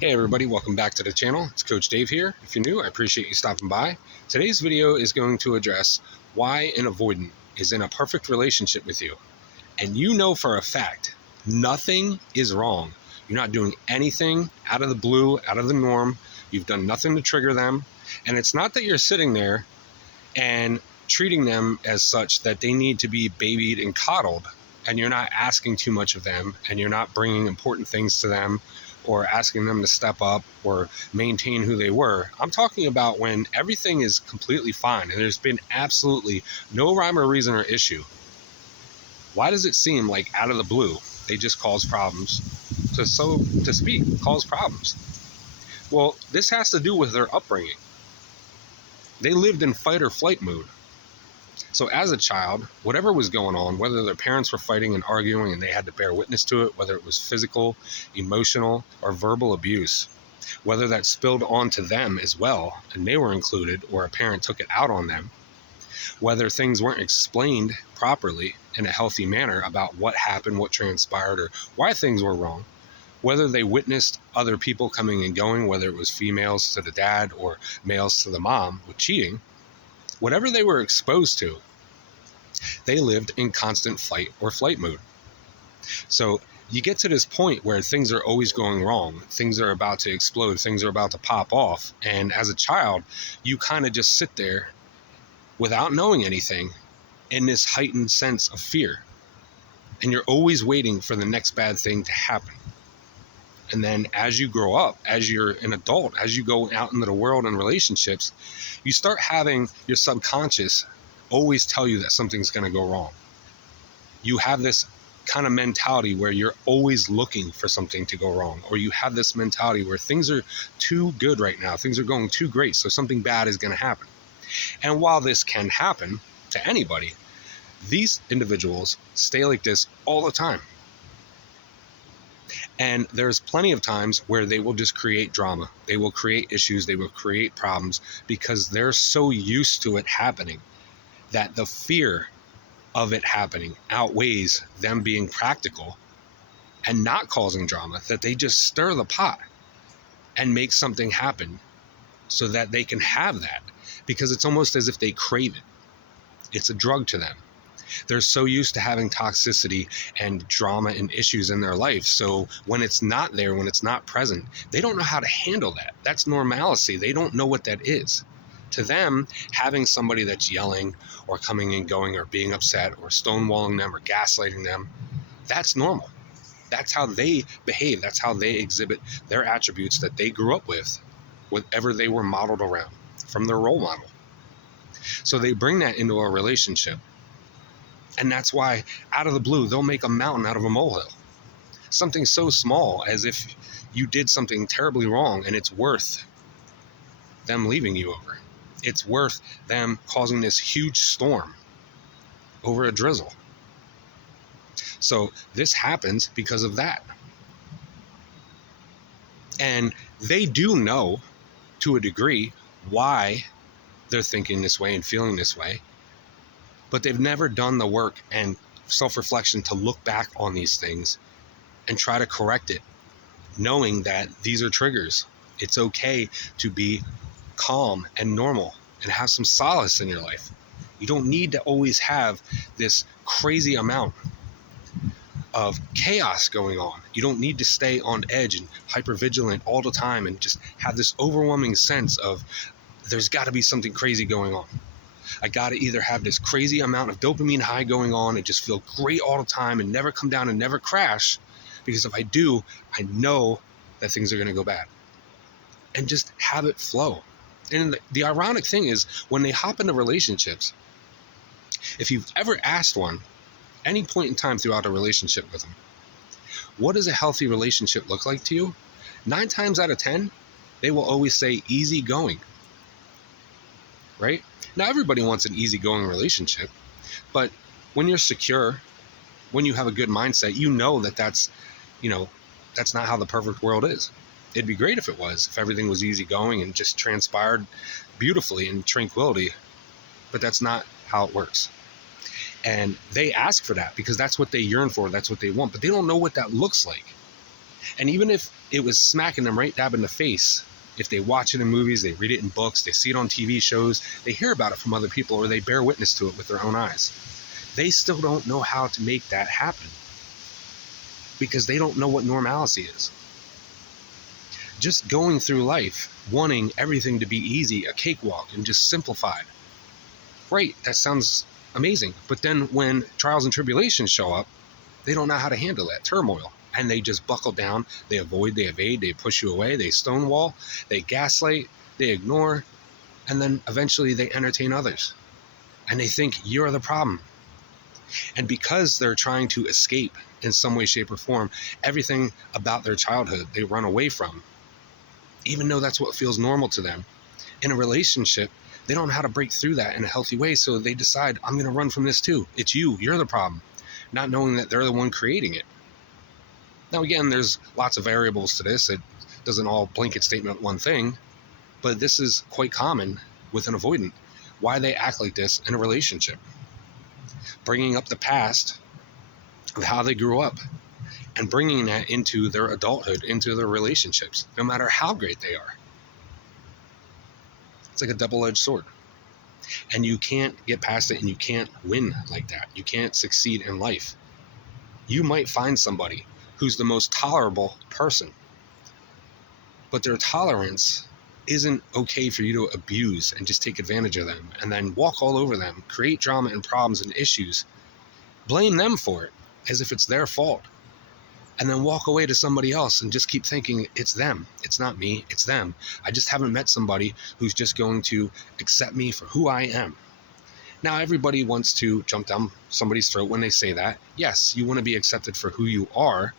Hey everybody, welcome back to the channel. It's Coach Dave here. If you're new, I appreciate you stopping by. Today's video is going to address why an avoidant is in a perfect relationship with you. And you know for a fact, nothing is wrong. You're not doing anything out of the blue, out of the norm. You've done nothing to trigger them. And it's not that you're sitting there and treating them as such that they need to be babied and coddled, and you're not asking too much of them, and you're not bringing important things to them or asking them to step up or maintain who they were. I'm talking about when everything is completely fine and there's been absolutely no rhyme or reason or issue. Why does it seem like out of the blue they just cause problems? So to speak, cause problems. Well, this has to do with their upbringing. They lived in fight or flight mode. So as a child, whatever was going on, whether their parents were fighting and arguing and they had to bear witness to it, whether it was physical, emotional, or verbal abuse, whether that spilled onto them as well, and they were included, or a parent took it out on them, whether things weren't explained properly in a healthy manner about what happened, what transpired, or why things were wrong, whether they witnessed other people coming and going, whether it was females to the dad or males to the mom with cheating, whatever they were exposed to, they lived in constant fight or flight mode. So you get to this point where things are always going wrong. Things are about to explode. Things are about to pop off. And as a child, you kind of just sit there without knowing anything in this heightened sense of fear. And you're always waiting for the next bad thing to happen. And then as you grow up, as you're an adult, as you go out into the world and relationships, you start having your subconscious always tell you that something's going to go wrong. You have this kind of mentality where you're always looking for something to go wrong, or you have this mentality where things are too good right now, things are going too great, so something bad is going to happen. And while this can happen to anybody, these individuals stay like this all the time. And there's plenty of times where they will just create drama. They will create issues. They will create problems because they're so used to it happening that the fear of it happening outweighs them being practical and not causing drama, that they just stir the pot and make something happen so that they can have that, because it's almost as if they crave it. It's a drug to them. They're so used to having toxicity and drama and issues in their life. So when it's not there, when it's not present, they don't know how to handle that. That's normalcy. They don't know what that is. To them, having somebody that's yelling or coming and going or being upset or stonewalling them or gaslighting them, that's normal. That's how they behave. That's how they exhibit their attributes that they grew up with, whatever they were modeled around from their role model. So they bring that into a relationship. And that's why out of the blue, they'll make a mountain out of a molehill. Something so small as if you did something terribly wrong and it's worth them leaving you over. It's worth them causing this huge storm over a drizzle. So this happens because of that. And they do know to a degree why they're thinking this way and feeling this way, but they've never done the work and self-reflection to look back on these things and try to correct it, knowing that these are triggers. It's okay to be calm and normal and have some solace in your life. You don't need to always have this crazy amount of chaos going on. You don't need to stay on edge and hypervigilant all the time and just have this overwhelming sense of there's got to be something crazy going on. I got to either have this crazy amount of dopamine high going on and just feel great all the time and never come down and never crash, because if I do, I know that things are going to go bad. And just have it flow. And the ironic thing is, when they hop into relationships, if you've ever asked one, any point in time throughout a relationship with them, what does a healthy relationship look like to you? 9 times out of 10, they will always say easygoing. Right? Now, everybody wants an easygoing relationship, but when you're secure, when you have a good mindset, you know that that's not how the perfect world is. It'd be great if it was, if everything was easygoing and just transpired beautifully in tranquility, but that's not how it works. And they ask for that because that's what they yearn for, that's what they want, but they don't know what that looks like. And even if it was smacking them right dab in the face, if they watch it in movies, they read it in books, they see it on TV shows, they hear about it from other people, or they bear witness to it with their own eyes, they still don't know how to make that happen because they don't know what normalcy is. Just going through life, wanting everything to be easy, a cakewalk, and just simplified. Right, that sounds amazing. But then when trials and tribulations show up, they don't know how to handle that turmoil. And they just buckle down, they avoid, they evade, they push you away, they stonewall, they gaslight, they ignore, and then eventually they entertain others. And they think you're the problem. And because they're trying to escape in some way, shape, or form, everything about their childhood they run away from, even though that's what feels normal to them. In a relationship, they don't know how to break through that in a healthy way, so they decide, I'm going to run from this too. It's you're the problem, not knowing that they're the one creating it. Now, again, there's lots of variables to this. It doesn't all blanket statement one thing, but this is quite common with an avoidant, why they act like this in a relationship. Bringing up the past of how they grew up and bringing that into their adulthood, into their relationships, no matter how great they are. It's like a double-edged sword. And you can't get past it, and you can't win like that. You can't succeed in life. You might find somebody who's the most tolerable person, but their tolerance isn't okay for you to abuse and just take advantage of them and then walk all over them, create drama and problems and issues, blame them for it as if it's their fault, and then walk away to somebody else and just keep thinking it's them. It's not me, it's them. I just haven't met somebody who's just going to accept me for who I am. Now, everybody wants to jump down somebody's throat when they say that. Yes, you want to be accepted for who you are,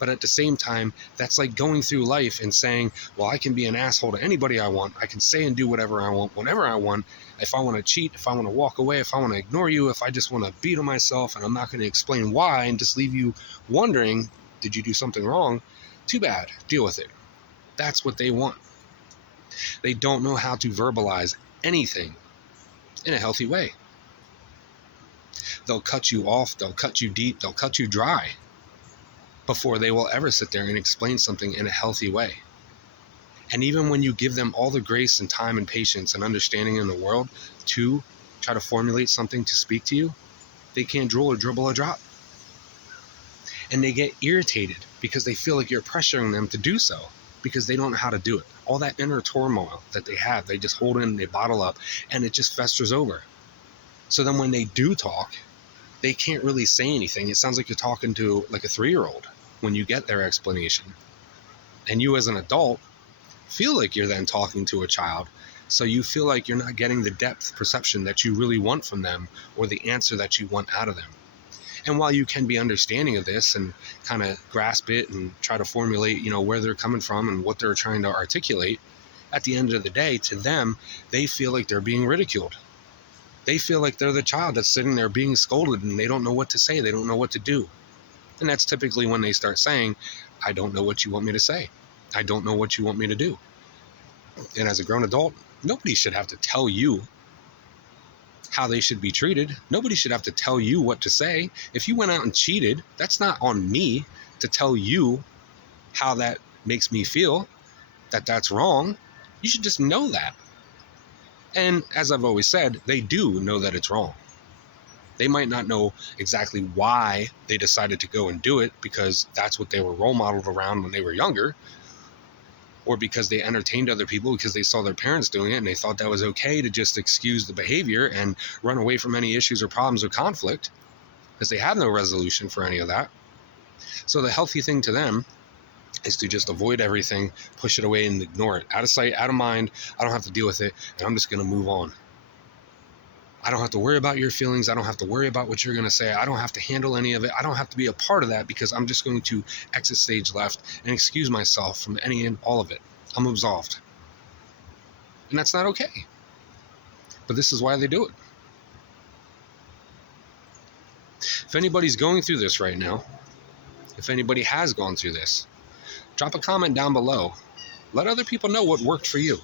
but at the same time, that's like going through life and saying, well, I can be an asshole to anybody I want. I can say and do whatever I want, whenever I want. If I want to cheat, if I want to walk away, if I want to ignore you, if I just want to beat on myself and I'm not going to explain why and just leave you wondering, did you do something wrong? Too bad. Deal with it. That's what they want. They don't know how to verbalize anything in a healthy way. They'll cut you off. They'll cut you deep. They'll cut you dry before they will ever sit there and explain something in a healthy way. And even when you give them all the grace and time and patience and understanding in the world to try to formulate something to speak to you, they can't drool or dribble a drop. And they get irritated because they feel like you're pressuring them to do so because they don't know how to do it. All that inner turmoil that they have, they just hold in, they bottle up, and it just festers over. So then when they do talk, they can't really say anything. It sounds like you're talking to like a 3-year-old when you get their explanation. And you as an adult feel like you're then talking to a child. So you feel like you're not getting the depth perception that you really want from them or the answer that you want out of them. And while you can be understanding of this and kind of grasp it and try to formulate, where they're coming from and what they're trying to articulate, at the end of the day, to them, they feel like they're being ridiculed. They feel like they're the child that's sitting there being scolded and they don't know what to say. They don't know what to do. And that's typically when they start saying, I don't know what you want me to say. I don't know what you want me to do. And as a grown adult, nobody should have to tell you how they should be treated. Nobody should have to tell you what to say. If you went out and cheated, that's not on me to tell you how that makes me feel, that that's wrong. You should just know that. And as I've always said, they do know that it's wrong. They might not know exactly why they decided to go and do it because that's what they were role modeled around when they were younger, or because they entertained other people because they saw their parents doing it and they thought that was okay to just excuse the behavior and run away from any issues or problems or conflict because they have no resolution for any of that. So the healthy thing to them is to just avoid everything, push it away and ignore it. Out of sight, out of mind. I don't have to deal with it, and I'm just going to move on. I don't have to worry about your feelings. I don't have to worry about what you're going to say. I don't have to handle any of it. I don't have to be a part of that because I'm just going to exit stage left and excuse myself from any and all of it. I'm absolved. And that's not okay. But this is why they do it. If anybody's going through this right now, if anybody has gone through this, drop a comment down below. Let other people know what worked for you.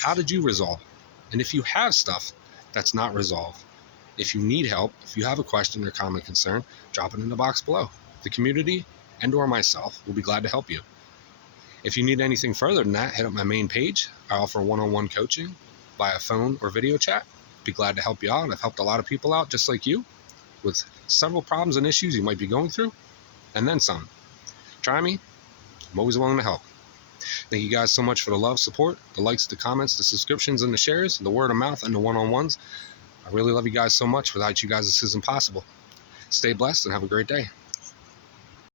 How did you resolve it? And if you have stuff that's not resolved, if you need help, if you have a question or comment concern, drop it in the box below. The community and or myself will be glad to help you. If you need anything further than that, hit up my main page. I offer one-on-one coaching via phone or video chat. Be glad to help you out. I've helped a lot of people out just like you with several problems and issues you might be going through, and then some. Try me. I'm always willing to help. Thank you guys so much for the love, support, the likes, the comments, the subscriptions, and the shares, the word of mouth, and the one-on-ones. I really love you guys so much. Without you guys, this isn't possible. Stay blessed and have a great day.